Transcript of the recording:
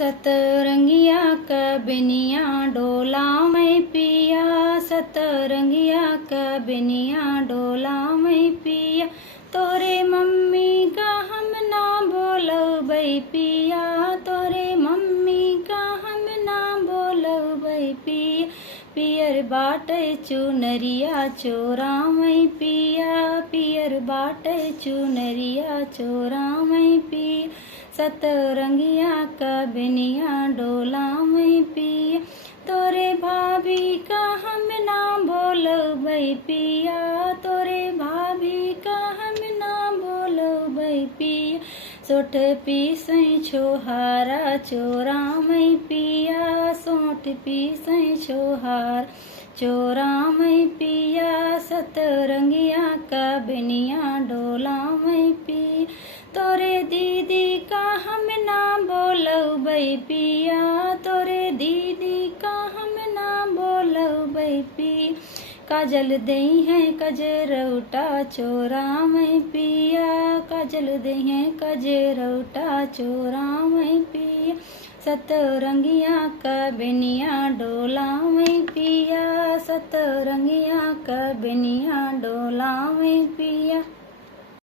सतरंगिया कबिनिया डोला में पिया, सतरंगिया कबिनिया डोला में पिया। तोरे मम्मी का हम ना बोलो बई पिया, तोरे मम्मी का हम ना बोलो बई पिया। पियर बाटे चुनरिया चोरा में पिया, पियर बाटे चुनरिया चोरा में पिया। सतरंगिया कबिनिया डोला में पिया। तोरे भाभी का हम ना बोलो बई पिया, तोरे भाभी का हम ना बोलो बई पिया। सोठ पीसे छोहारा चोरा में पिया, सोठ पीसे छोहार चोरा में पिया। सतरंगिया कबिनिया डोला में पिया। तोरे दीदी का हम ना बोलो बई पिया, तोरे दीदी का हम ना बोलो बई पिया। काजल दई है कजरौटा चोरा में पिया, काजल दई है कजरौटा चोरा में पिया। सतरंगिया कबिनिया डोला में पिया, सतरंगिया कबिनिया डोला में पिया।